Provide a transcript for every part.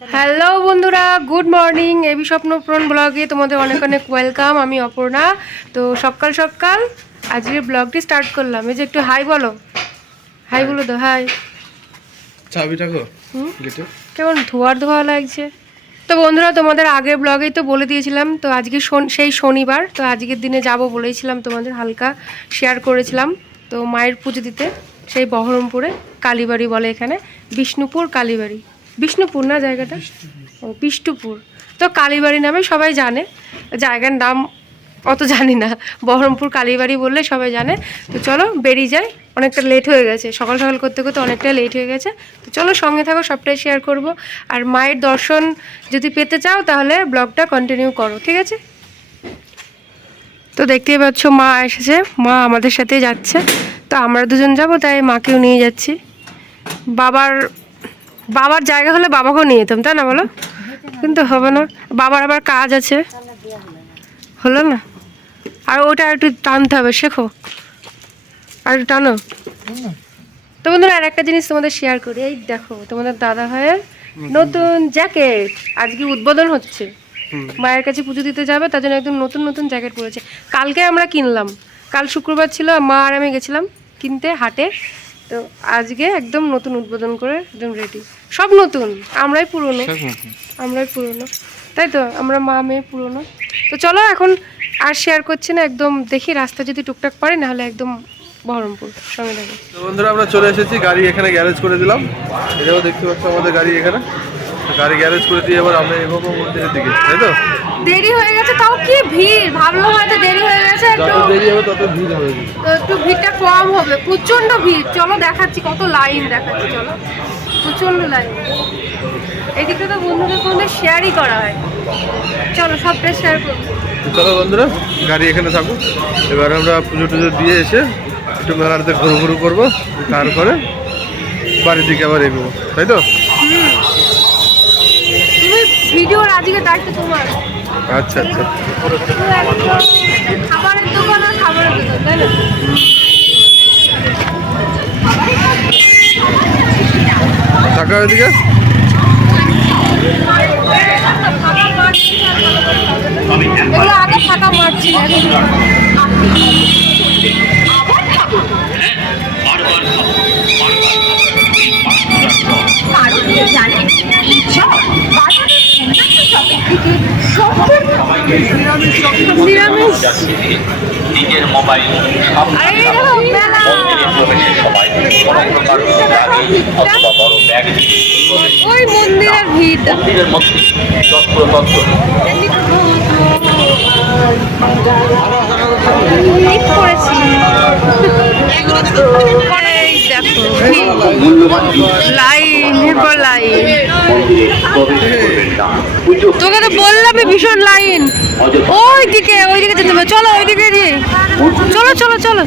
Hello বন্ধুরা, good morning. AB স্বপ্নপূরণ ব্লগে তোমাদের অনেক অনেক ওয়েলকাম। আমি অপর্ণা। তো সকাল সকাল আজকের ব্লগটি স্টার্ট করলাম। এই যে একটু হাই বলো, হাই বলো তো, হাই। চাবিটা গো গেটে কেমন ধোয়ার ধোয়া লাগছে। তো বন্ধুরা, তোমাদের আগের ব্লগেই তো বলে দিয়েছিলাম, তো আজকে সেই শনিবার, তো আজকের দিনে যাব বলেছিলাম, তোমাদের হালকা শেয়ার করেছিলাম। তো মায়ের পুজো দিতে সেই বহরমপুরে, কালীবাড়ি বলে এখানে, বিষ্ণুপুর কালীবাড়ি। বিষ্ণুপুর না জায়গাটা, ও বিষ্ণুপুর। তো কালীবাড়ি নামে সবাই জানে, জায়গার নাম অত জানি না, বহরমপুর কালীবাড়ি বললে সবাই জানে। তো চলো বেরিয়ে যাই, অনেকটা লেট হয়ে গেছে, সকাল সকাল করতে করতে অনেকটা লেট হয়ে গেছে। তো চলো সঙ্গে থাকো, সবটাই শেয়ার করব। আর মায়ের দর্শন যদি পেতে চাও তাহলে ব্লগটা কন্টিনিউ করো, ঠিক আছে? তো দেখতেই পাচ্ছ মা এসেছে, মা আমাদের সাথে যাচ্ছে। তো আমরা দুজন যাব, তাই মাকেও নিয়ে যাচ্ছি। বাবার জায়গা হলে বাবাকেও নিয়ে যেতাম, তাই না বলো? কিন্তু হবে না, বাবার আবার কাজ আছে, হলো না। আর ওটা একটু টানতে হবে, শেখো, আর একটু টানো। তো বন্ধুরা, আর একটা জিনিস তোমাদের শেয়ার করি। এই দেখো তোমাদের দাদা ভাইয়ের নতুন জ্যাকেট, আজকে উদ্বোধন হচ্ছে। মায়ের কাছে পুজো দিতে যাবে, তার জন্য একদম নতুন নতুন জ্যাকেট পরেছে। কালকে আমরা কিনলাম, কাল শুক্রবার ছিল, মা আর আমি গেছিলাম কিনতে হাটে। তো আজকে একদম নতুন উদ্বোধন করে একদম রেডি, সব নতুন। আমরাই পুরনো, তাই তো, আমরা মা মেয়ে পুরনো। তো চলো এখন আর শেয়ার করছি না, একদম দেখি রাস্তা যদি টুকটাক পারে, নাহলে একদম বহরমপুর সঙ্গে থাকো। তো বন্ধুরা, আমরা চলে এসেছি, গাড়ি এখানে গ্যারেজ করে দিলাম। এটাও দেখতে পাচ্ছ আমাদের গাড়ি এখানে, গাড়ি গ্যারেজ করে দিয়ে এবার আমরা এগোবো মন্দিরের দিকে, তাই তো? দেরি হয়ে গেছে, তাও কি ভিড়, ভাবলাম হয়তো দেরি হয়ে গেছে, যত দেরি হবে তত ভিড় হবে। তো একটু ভিড়টা কম হবে, প্রচন্ড ভিড়। চলো দেখাচ্ছি, কত লাইন দেখাচ্ছি, চলো, প্রচন্ড লাইন। এদিকে তো বন্ধুদের ফোনে শেয়ারই করা হয়, চলো সবটাই শেয়ার করবো। চলো বন্ধুরা, গাড়ি এখানে থাকুক। এবার আমরা পুজো টুজো দিয়ে এসে একটু মেলাতে ঘুরু করবো, তারপরে বাড়ির দিকে আবার এগোবো, তাই তো? তুমি ভিডিওর আজকে দায়িত্ব তোমার। আচ্ছা আচ্ছা, খাবারের দোকান আর খাবারের দোকান, তাই না? টাকা ওইদিকে এগুলো আগে ফাঁকা মারছি। নিজের মোবাইল প্রবেশের সময় কোনো প্রকার অথবা বড় ব্যাগ ওই মন্দিরের ভিড়, মন্দিরের মধ্যে যত্রতত্র করেছি। এই দেখো লাইনের পর লাইন, তোকে তো বললামই ভীষণ লাইন। ওইদিকে যেতে হবে, চলো ওইদিকে দিয়ে, চলো চলো চলো।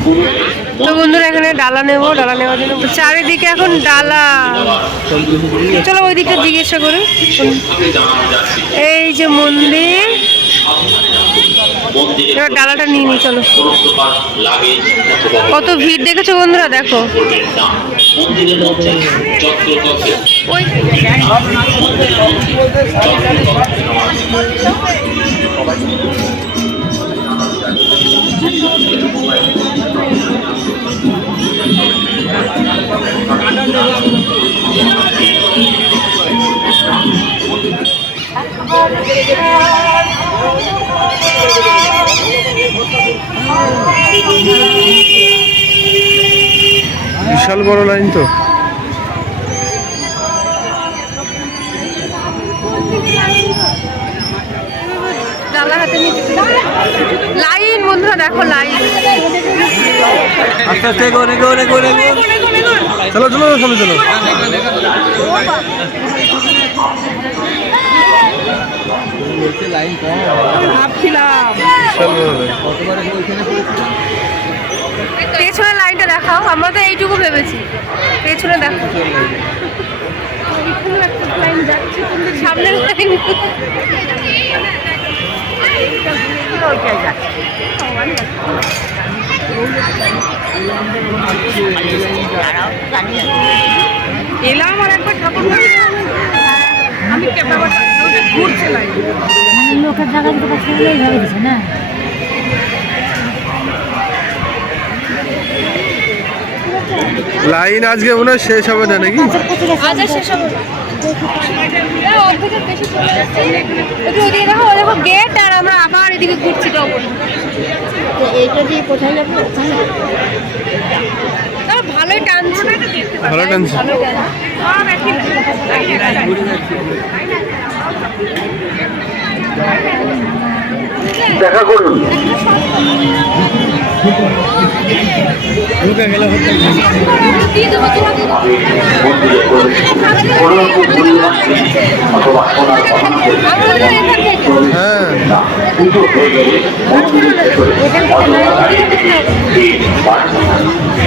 তো বন্ধুরা, এখানে ডালা নেবো, ডালা নেওয়ার জন্য চারিদিকে এখন ডালা। চলো ওইদিকে জিজ্ঞাসা করি। এই যে মন্দির, এবার ডালাটা নিয়ে নি, চলো। কত ভিড় দেখেছো বন্ধুরা, দেখো। ওই বিশাল বড় লাইন তো। ডালা হাতে নিয়ে লাইন, বন্ধুরা দেখো লাইন। আস্তে আস্তে চলো চলো সামনে চলো। পেছনে লাইনটা দেখাও, আমরা তো এইটুকু ভেবেছি, পেছনে দেখো। লাইন যাচ্ছে, কিন্তু সামনের লাইন এলাম আর একবার ঠাকুর লোকের জায়গা থেকে ছেড়েই ভাবে দিছে না। লাইন আজকে মনে হয় শেষ হবে না নাকি? আচ্ছা শেষ হবে অর্ধেকের বেশি চলে যাচ্ছে। একটু ওদিকে দেখো, ও দেখো গেট, আর আমরা আবার এদিকে ঘুরছি ডবল। এইটা দিয়ে কোথায় যাবো? তাও ভালোই টানছে, ভালো টানছে। দেখা করুন ঢুকে গেলে হচ্ছে মন্দিরে প্রবেশ করুন। অথবা সোনার গহনা পরে হ্যাঁ পুজো হয়ে গেলে মন্দিরের ভেতরে অথবা দাঁড়িয়ে থেকে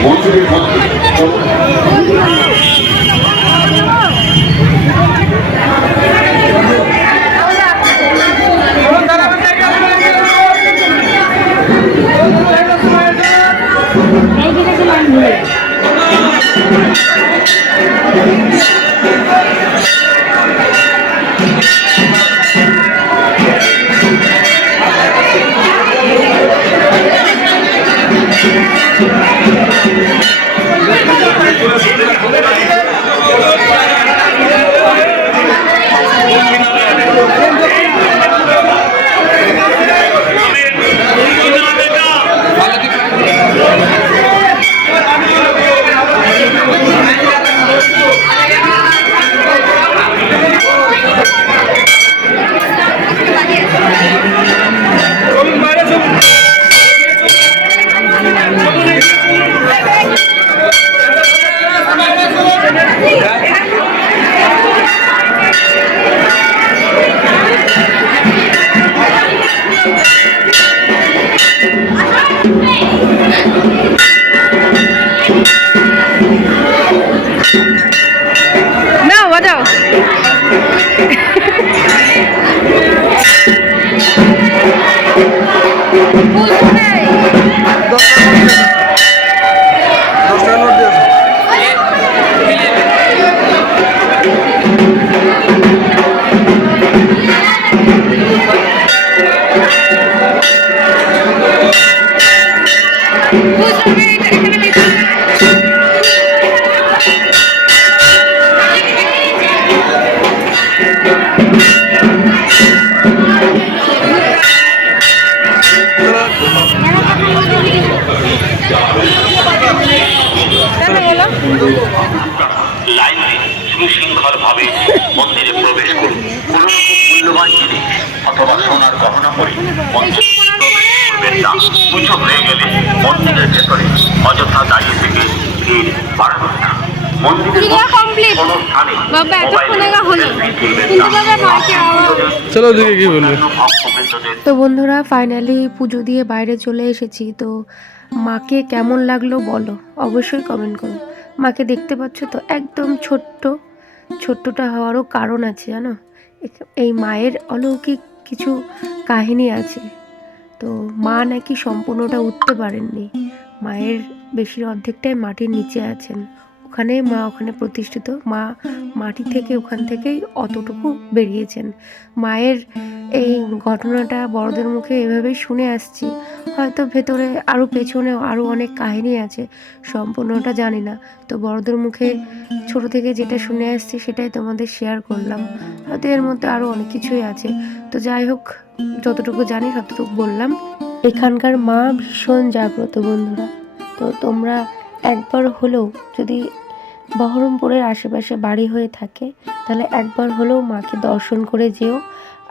মন্দিরের মধ্যে না বাজাও। লাইন দিন, সুশৃঙ্খল ভাবে মন্দিরে প্রবেশ করুন। কোনো রকম মূল্যবান জিনিস অথবা সোনার গহনা পরে মন্দিরে প্রবেশ করবেন না। পুজো হয়ে গেলে মন্দিরের ভেতরে অযথা দাঁড়িয়ে থেকে ভিড় বাড়াবেন না। মন্দিরের কোনো স্থানে চলো দিকে কি বলবে। তো বন্ধুরা ফাইনালি পুজো দিয়ে বাইরে চলে এসেছি। তো মাকে কেমন লাগলো বলো, অবশ্যই কমেন্ট করো। মাকে দেখতে পাচ্ছ তো, একদম ছোট্টটা হওয়ারও কারণ আছে জানো। এই মায়ের অলৌকিক কিছু কাহিনী আছে। তো মা নাকি সম্পূর্ণটা উঠতে পারেননি, মায়ের বেশির অর্ধেকটাই মাটির নিচে আছেন। ওখানে প্রতিষ্ঠিত মা মাটি থেকে ওখান থেকেই অতটুকু বেরিয়েছেন। মায়ের এই ঘটনাটা বড়দের মুখে এভাবেই শুনে আসছি, হয়তো ভেতরে আরও পেছনেও আরও অনেক কাহিনী আছে, সম্পূর্ণটা জানি না। তো বড়দের মুখে ছোট থেকে যেটা শুনে আসছি সেটাই তোমাদের শেয়ার করলাম, হয়তো এর মধ্যে আরও অনেক কিছুই আছে। তো যাই হোক, যতটুকু জানি ততটুকু বললাম। এখানকার মা ভীষণ জাগ্রত বন্ধুরা। তো তোমরা একবার হলেও যদি বহরমপুরের আশেপাশে বাড়ি হয়ে থাকে তাহলে একবার হলেও মাকে দর্শন করে যেও,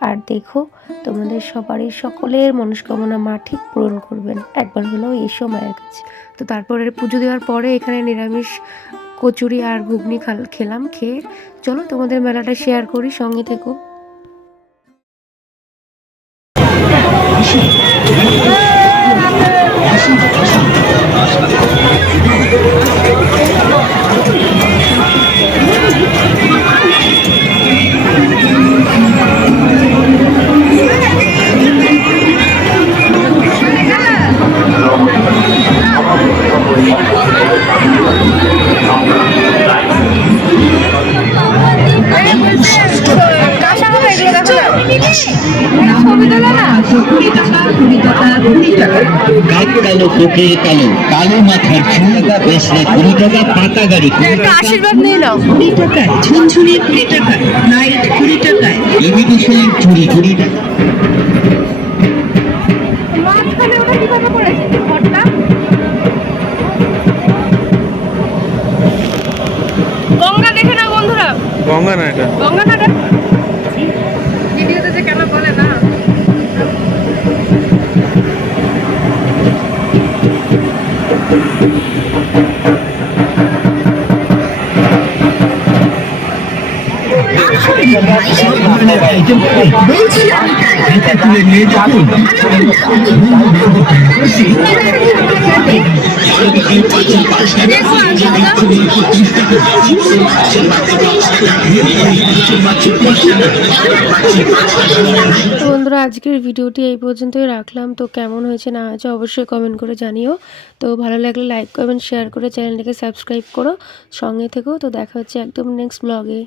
আর দেখো তোমাদের সবারই সকলের মনস্কামনা মা ঠিক পূরণ করবেন। একবার হলেও এসো মায়ের কাছে। তো তারপরে পুজো দেওয়ার পরে এখানে নিরামিষ কচুরি আর ঘুগনি খেলাম। খেয়ে চলো তোমাদের মেলাটা শেয়ার করি, সঙ্গে থেকো। লাইন কালো কালো কোকে কালো কালো মাথার চুল বেসলে 20 টাকা পাতা গাড়ি একটা আশীর্বাদ নিয়ে নাও। 20 টাকায় ঝুনঝুনি 20 টাকায় নাইট 20 টাকায় ইমিটেশন চুড়ি 20 টাকা মাঝখানে ওটা কিভাবে করেছে ঘরটা? গঙ্গা দেখে না বন্ধুরা, গঙ্গা না এটা, গঙ্গা না ভিডিওতে যে কেন বলে না। তো বন্ধুরা আজকের ভিডিওটি এই পর্যন্তই রাখলাম। তো কেমন হয়েছে না হয়েছে অবশ্যই কমেন্ট করে জানিও। তো ভালো লাগলে লাইক করবেন, শেয়ার করে চ্যানেলটাকে সাবস্ক্রাইব করো, সঙ্গে থেকো। তো দেখা হচ্ছে একদম নেক্সট ব্লগে।